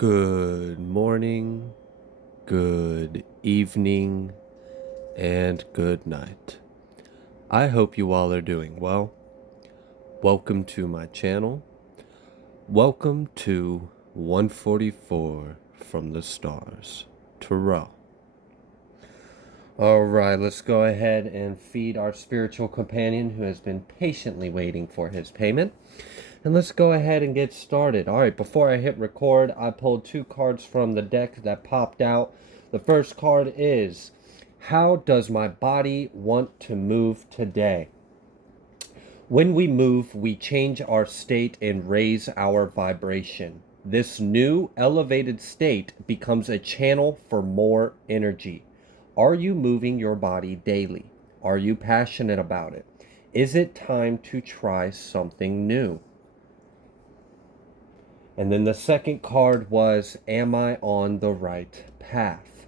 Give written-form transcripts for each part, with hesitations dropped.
Good morning, good evening, and good night. I hope you all are doing well. Welcome to my channel. Welcome to 144 from the stars. Tarot. Alright, let's go ahead and feed our spiritual companion who has been patiently waiting for his payment. And let's go ahead and get started. Alright, before I hit record, I pulled two cards from the deck that popped out. The first card is, how does my body want to move today? When we move, we change our state and raise our vibration. This new elevated state becomes a channel for more energy. Are you moving your body daily? Are you passionate about it? Is it time to try something new? And then the second card was, am I on the right path?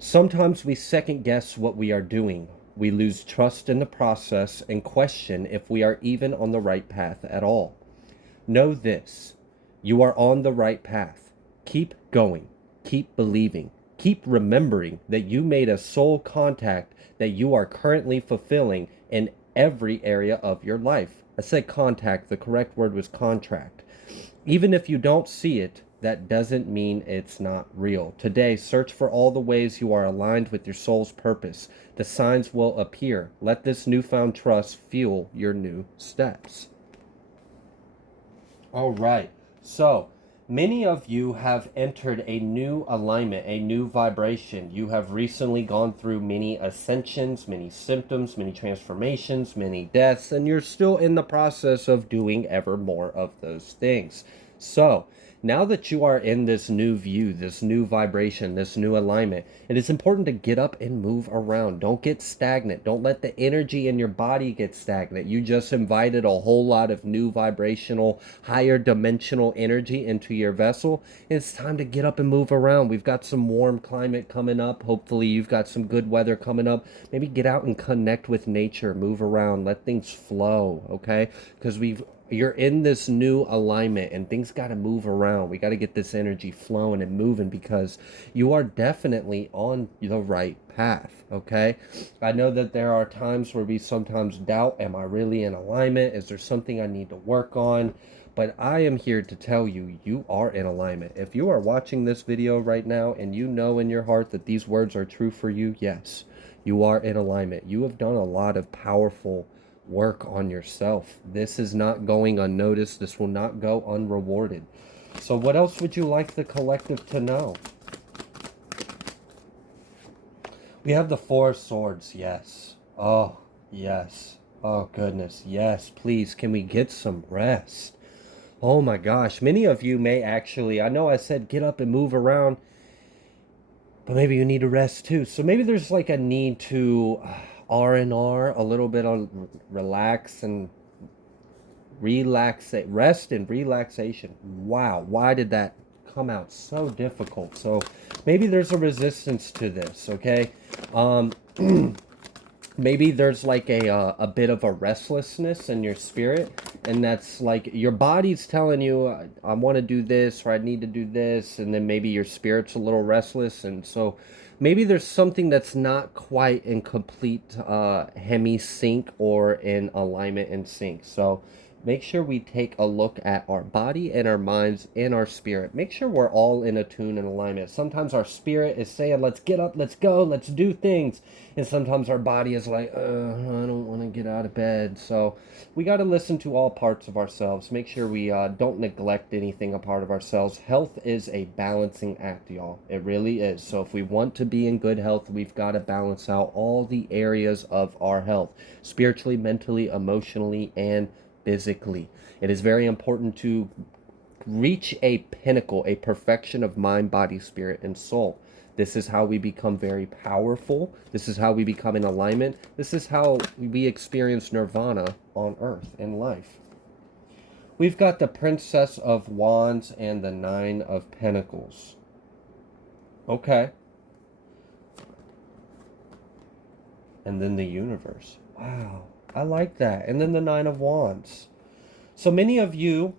Sometimes we second guess what we are doing. We lose trust in the process and question if we are even on the right path at all. Know this, you are on the right path. Keep going. Keep believing. Keep remembering that you made a soul contact that you are currently fulfilling in every area of your life. I said contact, the correct word was contract. Even if you don't see it, that doesn't mean it's not real. Today, search for all the ways you are aligned with your soul's purpose. The signs will appear. Let this newfound trust fuel your new steps. All right. So, many of you have entered a new alignment, a new vibration. You have recently gone through many ascensions, many symptoms, many transformations, many deaths, and you're still in the process of doing ever more of those things. So, now that you are in this new view, this new vibration, this new alignment, it is important to get up and move around. Don't get stagnant. Don't let the energy in your body get stagnant. You just invited a whole lot of new vibrational, higher dimensional energy into your vessel. It's time to get up and move around. We've got some warm climate coming up. Hopefully you've got some good weather coming up. Maybe get out and connect with nature, move around, let things flow, okay? Because you're in this new alignment and things got to move around. We got to get this energy flowing and moving because you are definitely on the right path, okay? I know that there are times where we sometimes doubt, am I really in alignment? Is there something I need to work on? But I am here to tell you, you are in alignment. If you are watching this video right now and you know in your heart that these words are true for you, yes, you are in alignment. You have done a lot of powerful work on yourself. This is not going unnoticed. This will not go unrewarded. So what else would you like the collective to know? We have the Four of Swords. Yes. Oh, yes. Oh, goodness. Yes, please. Can we get some rest? Oh, my gosh. Many of you may actually, I know I said get up and move around, but maybe you need to rest too. So maybe there's like a need to R&R, a little bit on relax and rest and relaxation. Wow, why did that come out so difficult? So maybe there's a resistance to this, okay? Maybe there's like a bit of a restlessness in your spirit, and that's like your body's telling you I want to do this or I need to do this, and then maybe your spirit's a little restless, and so maybe there's something that's not quite in complete hemi sync or in alignment and sync. So make sure we take a look at our body and our minds and our spirit. Make sure we're all in a tune and alignment. Sometimes our spirit is saying, let's get up, let's go, let's do things. And sometimes our body is like, I don't want to get out of bed. So we got to listen to all parts of ourselves. Make sure we don't neglect anything a part of ourselves. Health is a balancing act, y'all. It really is. So if we want to be in good health, we've got to balance out all the areas of our health, spiritually, mentally, emotionally, and physically. It is very important to reach a pinnacle, a perfection of mind, body, spirit, and soul. This is how we become very powerful. This is how we become in alignment. This is how we experience nirvana on earth in life. We've got the Princess of Wands and the Nine of Pentacles. Okay. And then the Universe. Wow. I like that. And then the Nine of Wands. So many of you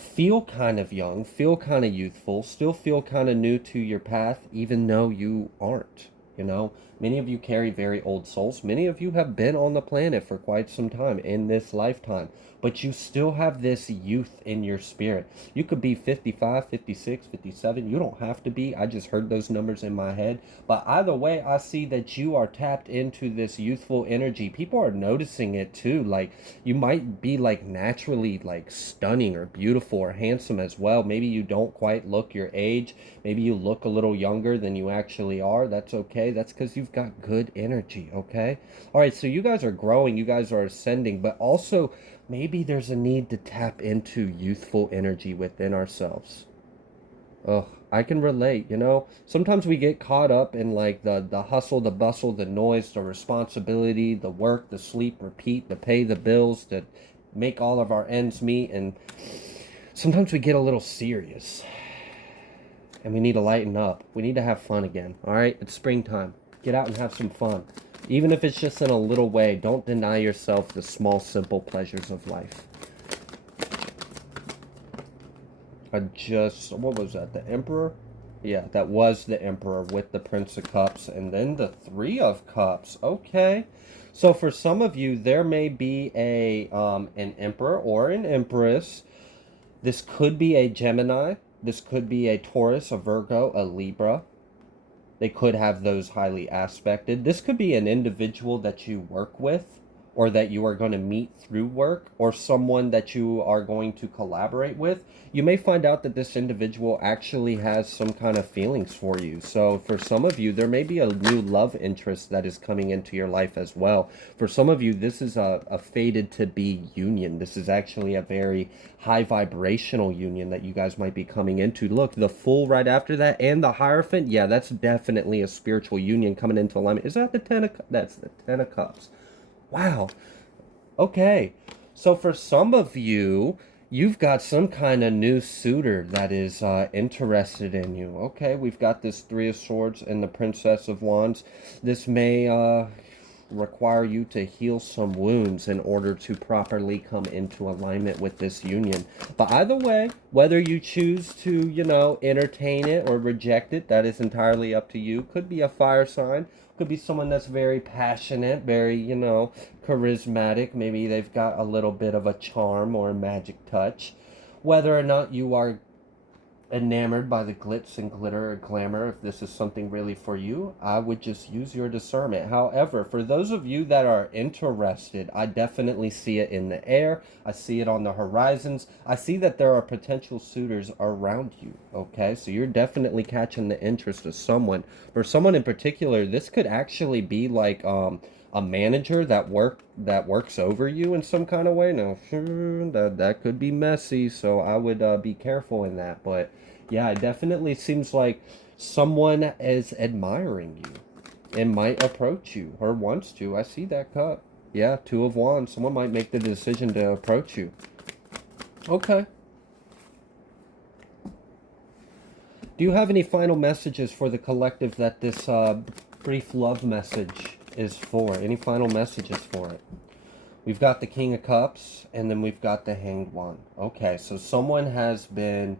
feel kind of young, feel kind of youthful, still feel kind of new to your path, even though you aren't. You know, many of you carry very old souls. Many of you have been on the planet for quite some time in this lifetime, but you still have this youth in your spirit. You could be 55, 56, 57. You don't have to be. I just heard those numbers in my head. But either way, I see that you are tapped into this youthful energy. People are noticing it too. Like, you might be like naturally like stunning or beautiful or handsome as well. Maybe you don't quite look your age. Maybe you look a little younger than you actually are. That's okay. That's because you've got good energy, okay? All right, so you guys are growing, you guys are ascending, but also maybe there's a need to tap into youthful energy within ourselves. Oh, I can relate, you know? Sometimes we get caught up in like the hustle, the bustle, the noise, the responsibility, the work, the sleep, repeat, to pay the bills, to make all of our ends meet, and sometimes we get a little serious. And we need to lighten up. We need to have fun again. All right? It's springtime. Get out and have some fun. Even if it's just in a little way, don't deny yourself the small, simple pleasures of life. What was that? The Emperor? Yeah, that was the Emperor with the Prince of Cups and then the Three of Cups. Okay. So for some of you, there may be an Emperor or an Empress. This could be a Gemini. This could be a Taurus, a Virgo, a Libra. They could have those highly aspected. This could be an individual that you work with or that you are going to meet through work or someone that you are going to collaborate with. You may find out that this individual actually has some kind of feelings for you. So for some of you, there may be a new love interest that is coming into your life as well. For some of you, this is a fated to be union. This is actually a very high vibrational union that you guys might be coming into. Look, the Fool right after that and the Hierophant, yeah, that's definitely a spiritual union coming into alignment. Is that the Ten of Cups? That's the Ten of Cups. Wow. Okay. So for some of you, you've got some kind of new suitor that is interested in you. Okay, we've got this Three of Swords and the Princess of Wands. This may require you to heal some wounds in order to properly come into alignment with this union. But either way, whether you choose to, you know, entertain it or reject it, that is entirely up to you. Could be a fire sign. Could be someone that's very passionate, very, you know, charismatic. Maybe they've got a little bit of a charm or a magic touch. Whether or not you are enamored by the glitz and glitter or glamour, if this is something really for you, I would just use your discernment. However, for those of you that are interested, I definitely see it in the air. I see it on the horizons. I see that there are potential suitors around you. Okay, so you're definitely catching the interest of someone. For someone in particular, this could actually be like a manager that works over you in some kind of way. Now, that could be messy, so I would be careful in that. But yeah, it definitely seems like someone is admiring you and might approach you or wants to. I see that cup. Yeah, Two of Wands. Someone might make the decision to approach you. Okay. Do you have any final messages for the collective that this brief love message is for? Any final messages for it? We've got the King of Cups, and then we've got the Hanged One. Okay, so someone has been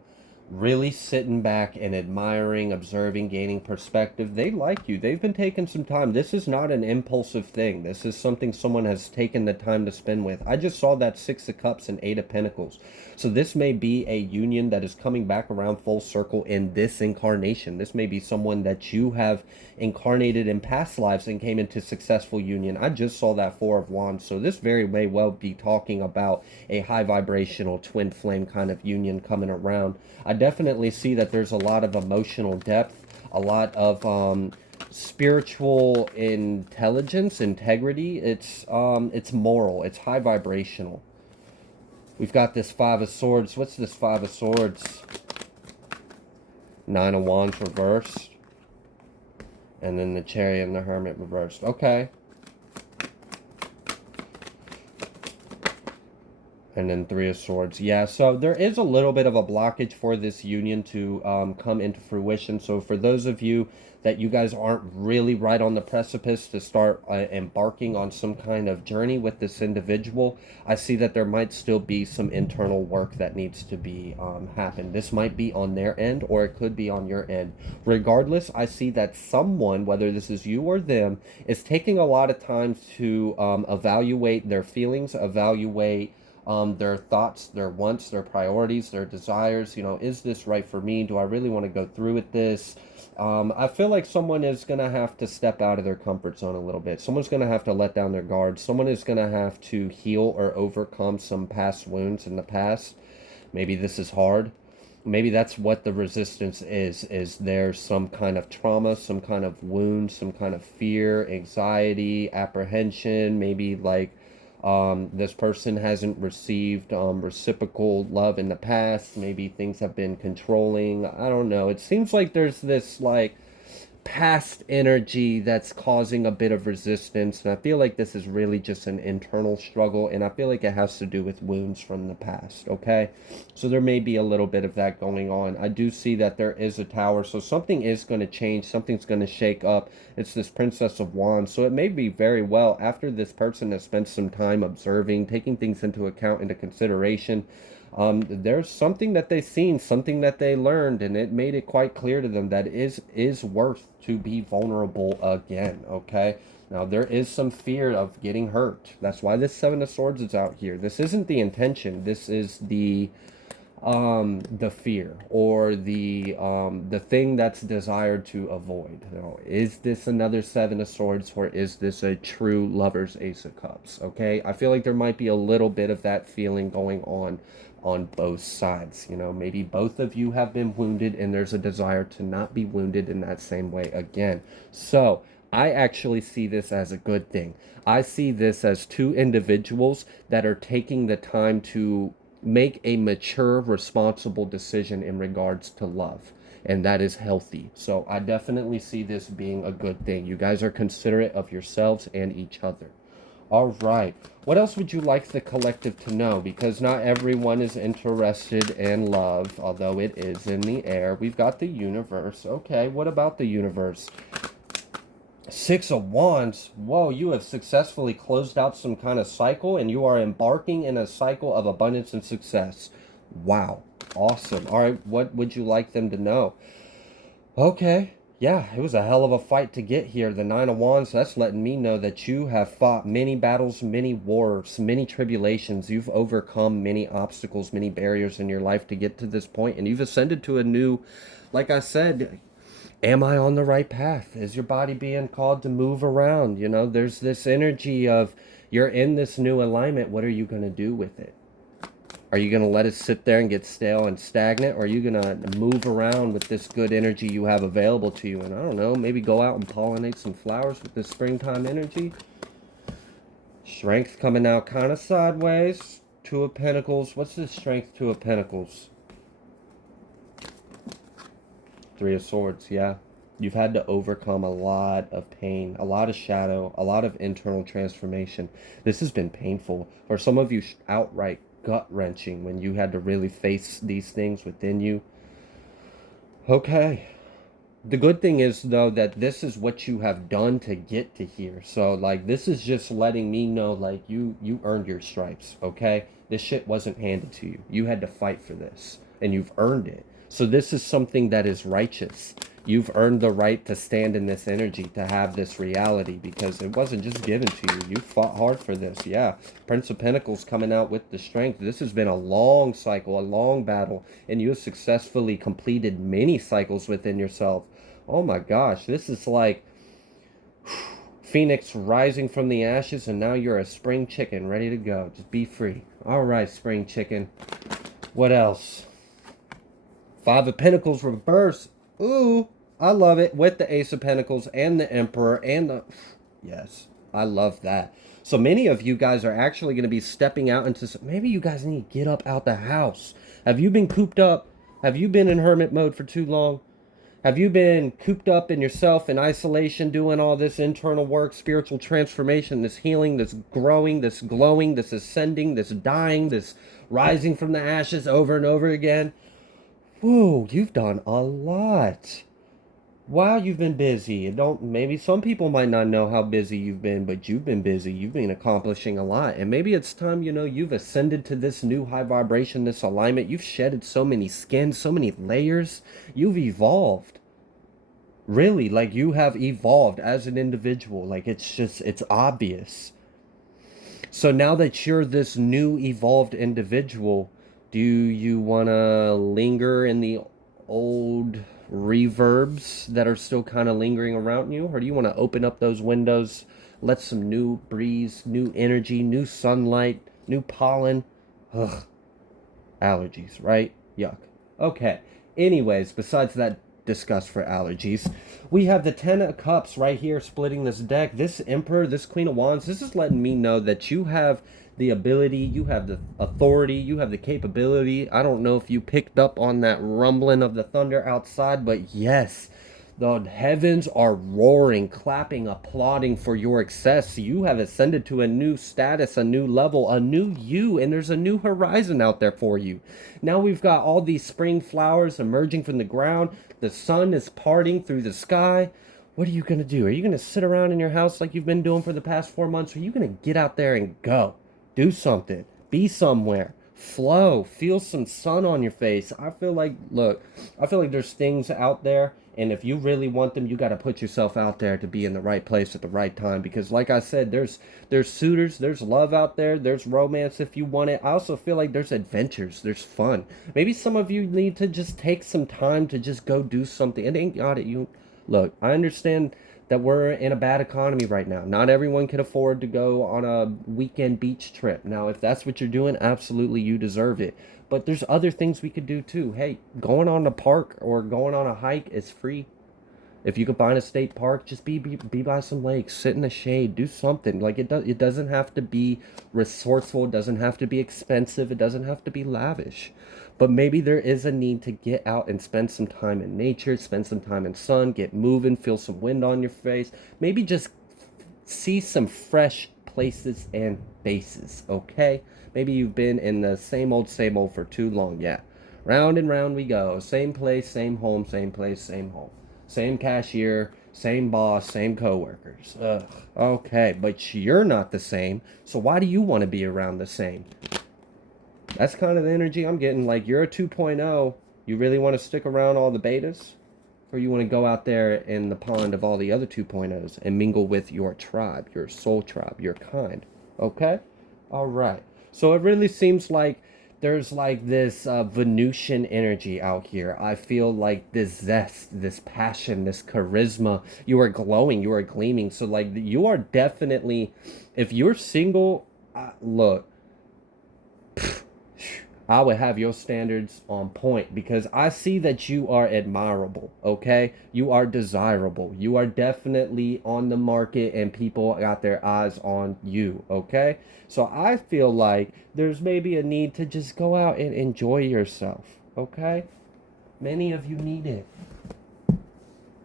really sitting back and admiring, observing, gaining perspective. They like you. They've been taking some time. This is not an impulsive thing. This is something someone has taken the time to spend with. I just saw that Six of Cups and Eight of Pentacles. So this may be a union that is coming back around full circle in this incarnation. This may be someone that you have incarnated in past lives and came into successful union. I just saw that Four of Wands. So this very may well be talking about a high vibrational twin flame kind of union coming around. I definitely see that there's a lot of emotional depth, a lot of spiritual intelligence, integrity. It's moral. It's high vibrational. We've got this Five of Swords. What's this Five of Swords? Nine of Wands reversed. And then the Chariot and the Hermit reversed. Okay. And then Three of Swords. Yeah, so there is a little bit of a blockage for this union to come into fruition. So for those of you that you guys aren't really right on the precipice to start embarking on some kind of journey with this individual, I see that there might still be some internal work that needs to be happen. This might be on their end or it could be on your end. Regardless, I see that someone, whether this is you or them, is taking a lot of time to evaluate their feelings, evaluate their thoughts, their wants, their priorities, their desires. You know, is this right for me? Do I really want to go through with this? I feel like someone is going to have to step out of their comfort zone a little bit. Someone's going to have to let down their guard. Someone is going to have to heal or overcome some past wounds in the past. Maybe this is hard. Maybe that's what the resistance is there's some kind of trauma, some kind of wound, some kind of fear, anxiety, apprehension, maybe like this person hasn't received reciprocal love in the past. Maybe things have been controlling. I don't know. It seems like there's this like past energy that's causing a bit of resistance, and I feel like this is really just an internal struggle, and I feel like it has to do with wounds from the past. Okay, so there may be a little bit of that going on. I do see that there is a tower, so something is going to change, something's going to shake up. It's this Princess of Wands, so it may be very well after this person has spent some time observing, taking things into account, into consideration. There's something that they've seen, something that they learned, and it made it quite clear to them that is worth to be vulnerable again. Okay, now there is some fear of getting hurt. That's why this Seven of Swords is out here. This isn't the intention. This is the fear or the thing that's desired to avoid. You know, is this another Seven of Swords or is this a true lover's Ace of Cups? Okay, I feel like there might be a little bit of that feeling going on both sides. You know, maybe both of you have been wounded and there's a desire to not be wounded in that same way again. So I actually see this as a good thing. I see this as two individuals that are taking the time to make a mature, responsible decision in regards to love. And that is healthy. So I definitely see this being a good thing. You guys are considerate of yourselves and each other. All right. What else would you like the collective to know? Because not everyone is interested in love, although it is in the air. We've got the universe. Okay, what about the universe? Six of Wands. Whoa, you have successfully closed out some kind of cycle and you are embarking in a cycle of abundance and success. Wow. Awesome. All right, what would you like them to know? Okay. Yeah, it was a hell of a fight to get here. The Nine of Wands, that's letting me know that you have fought many battles, many wars, many tribulations. You've overcome many obstacles, many barriers in your life to get to this point, and you've ascended to a new, like I said, am I on the right path? Is your body being called to move around? You know, there's this energy of you're in this new alignment. What are you going to do with it? Are you going to let it sit there and get stale and stagnant? Or are you going to move around with this good energy you have available to you? And I don't know, maybe go out and pollinate some flowers with this springtime energy. Strength coming out kind of sideways. Two of Pentacles. What's this strength? Two of Pentacles. Three of Swords, yeah. You've had to overcome a lot of pain, a lot of shadow, a lot of internal transformation. This has been painful. For some of you, outright gut-wrenching when you had to really face these things within you. Okay. The good thing is, though, that this is what you have done to get to here. So, like, this is just letting me know, like, you earned your stripes, okay? This shit wasn't handed to you. You had to fight for this, and you've earned it. So this is something that is righteous. You've earned the right to stand in this energy, to have this reality, because it wasn't just given to you. You fought hard for this, yeah. Prince of Pentacles coming out with the strength. This has been a long cycle, a long battle, and you have successfully completed many cycles within yourself. Oh my gosh, this is like Phoenix rising from the ashes, and now you're a spring chicken ready to go. Just be free. All right, spring chicken. What else? Five of Pentacles reverse. Ooh, I love it. With the Ace of Pentacles and the Emperor and the... Yes, I love that. So many of you guys are actually going to be stepping out into... Maybe you guys need to get up out the house. Have you been cooped up? Have you been in hermit mode for too long? Have you been cooped up in yourself in isolation, doing all this internal work, spiritual transformation, this healing, this growing, this glowing, this ascending, this dying, this rising from the ashes over and over again? Whoa, you've done a lot. Wow, you've been busy. It don't maybe some people might not know how busy you've been, but you've been busy. You've been accomplishing a lot. And maybe it's time, you've ascended to this new high vibration, this alignment. You've shedded so many skins, so many layers. You've evolved. Really, like you have evolved as an individual. Like it's obvious. So now that you're this new evolved individual, do you want to linger in the old reverbs that are still kind of lingering around you? Or do you want to open up those windows, let some new breeze, new energy, new sunlight, new pollen? Ugh, allergies, right? Yuck. Okay. Anyways, besides that discuss for allergies, we have the Ten of Cups right here splitting this deck. This Emperor, this Queen of Wands, this is letting me know that you have the ability, you have the authority, you have the capability. I don't know if you picked up on that rumbling of the thunder outside, but yes, the heavens are roaring, clapping, applauding for your success. You have ascended to a new status, a new level, a new you, and there's a new horizon out there for you. Now we've got all these spring flowers emerging from the ground. The sun is parting through the sky. What are you going to do? Are you going to sit around in your house like you've been doing for the past 4 months? Or are you going to get out there and go? Do something. Be somewhere. Flow. Feel some sun on your face. Look, I feel like there's things out there, and if you really want them, you got to put yourself out there to be in the right place at the right time. Because like I said, there's suitors, there's love out there, there's romance if you want it. I also feel like there's adventures, there's fun. Maybe some of you need to just take some time to just go do something. It ain't got it. You look, I understand that we're in a bad economy right now. Not everyone can afford to go on a weekend beach trip. Now, if that's what you're doing, absolutely you deserve it. But there's other things we could do too. Hey, going on a park or going on a hike is free. If you could find a state park, just be by some lakes, sit in the shade, do something. Like it doesn't have to be resourceful, it doesn't have to be expensive, it doesn't have to be lavish. But maybe there is a need to get out and spend some time in nature, spend some time in sun, get moving, feel some wind on your face. Maybe just see some fresh places and faces, okay? Maybe you've been in the same old for too long. Yeah. Round and round we go. Same place, same home, same place, same home. Same cashier, same boss, same coworkers. Ugh. Okay, but you're not the same. So why do you want to be around the same? That's kind of the energy I'm getting. Like you're a 2.0. You really want to stick around all the betas? Or you want to go out there in the pond of all the other 2.0s and mingle with your tribe, your soul tribe, your kind. Okay? All right. So it really seems like there's like this Venusian energy out here. I feel like this zest, this passion, this charisma. You are glowing, you are gleaming. So like you are definitely, if you're single, look, I would have your standards on point because I see that you are admirable, okay? You are desirable. You are definitely on the market and people got their eyes on you, okay? So I feel like there's maybe a need to just go out and enjoy yourself, okay? Many of you need it.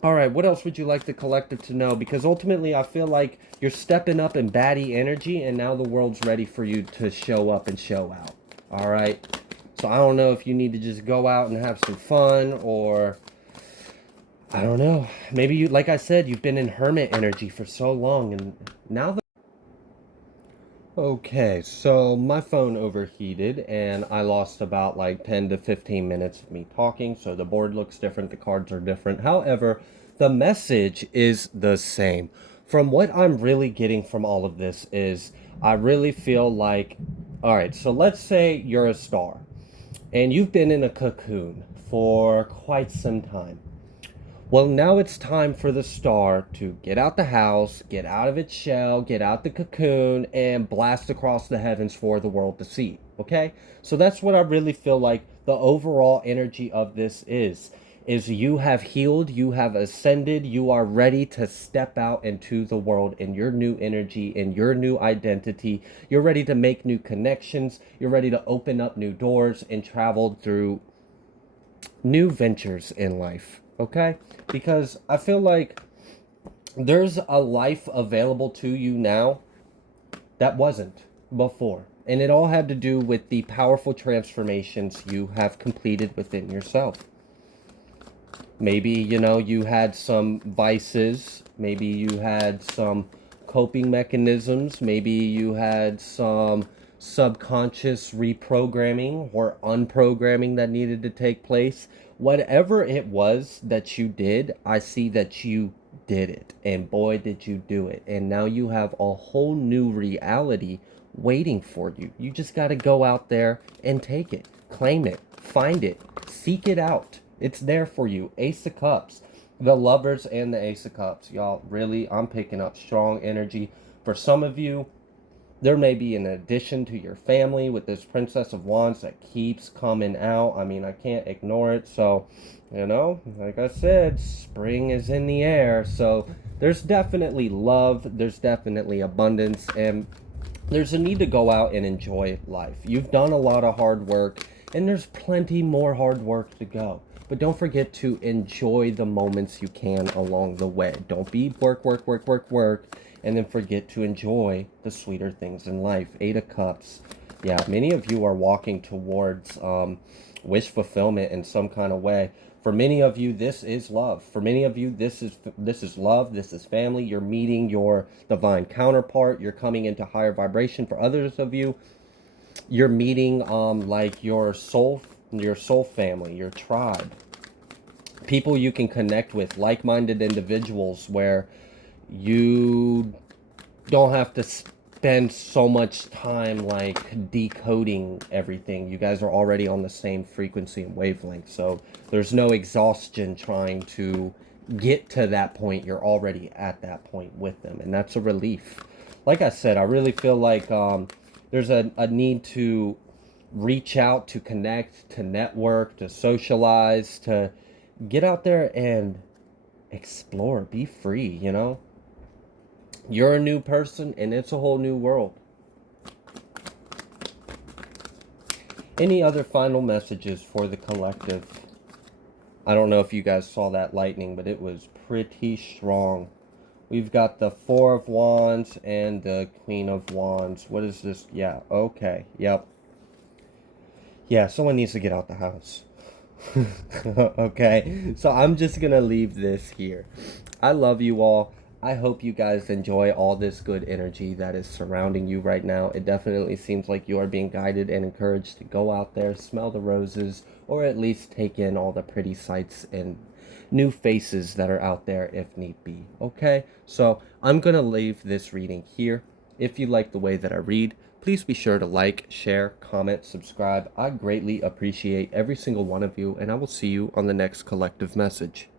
All right, what else would you like the collective to know? Because ultimately, I feel like you're stepping up in baddie energy, and now the world's ready for you to show up and show out. All right? So I don't know if you need to just go out and have some fun, or I don't know. Maybe you, like I said, you've been in hermit energy for so long, and now the okay, so my phone overheated and I lost about like 10 to 15 minutes of me talking, so the board looks different, the cards are different. However, the message is the same. From what I'm really getting from all of this is I really feel like, all right, so let's say you're a star and you've been in a cocoon for quite some time. Well, now it's time for the star to get out the house, get out of its shell, get out the cocoon, and blast across the heavens for the world to see. Okay? So that's what I really feel like the overall energy of this is you have healed, you have ascended, you are ready to step out into the world in your new energy, in your new identity. You're ready to make new connections. You're ready to open up new doors and travel through new ventures in life. Okay? Because I feel like there's a life available to you now that wasn't before. And it all had to do with the powerful transformations you have completed within yourself. Maybe, you had some vices. Maybe you had some coping mechanisms. Maybe you had some subconscious reprogramming or unprogramming that needed to take place. Whatever it was that you did, I see that you did it. And boy, did you do it. And now you have a whole new reality waiting for you. You just got to go out there and take it, claim it, find it, seek it out. It's there for you. Ace of Cups. The Lovers and the Ace of Cups. Y'all, really, I'm picking up strong energy. For some of you, there may be an addition to your family with this Princess of Wands that keeps coming out. I mean, I can't ignore it. So, like I said, spring is in the air. So, there's definitely love. There's definitely abundance. And there's a need to go out and enjoy life. You've done a lot of hard work, and there's plenty more hard work to go. But don't forget to enjoy the moments you can along the way. Don't be work, work, work, work, work, and then forget to enjoy the sweeter things in life. Eight of Cups. Yeah, many of you are walking towards wish fulfillment in some kind of way. For many of you, this is love. For many of you, this is love. This is family. You're meeting your divine counterpart. You're coming into higher vibration. For others of you, you're meeting like your soul family, your tribe, people you can connect with, like-minded individuals where you don't have to spend so much time like decoding everything. You guys are already on the same frequency and wavelength, so there's no exhaustion trying to get to that point. You're already at that point with them, and that's a relief. Like I said, I really feel like there's a need to reach out, to connect, to network, to socialize, to get out there and explore, be free. You're a new person and it's a whole new world. Any other final messages for the collective? I don't know if you guys saw that lightning, but it was pretty strong. We've got the Four of Wands and the Queen of Wands. What is this? Yeah, okay. Yep. Yeah, someone needs to get out the house. Okay, so I'm just gonna leave this here. I love you all. I hope you guys enjoy all this good energy that is surrounding you right now. It definitely seems like you are being guided and encouraged to go out there, smell the roses, or at least take in all the pretty sights and new faces that are out there if need be. Okay, so I'm gonna leave this reading here. If you like the way that I read, please be sure to like, share, comment, subscribe. I greatly appreciate every single one of you, and I will see you on the next collective message.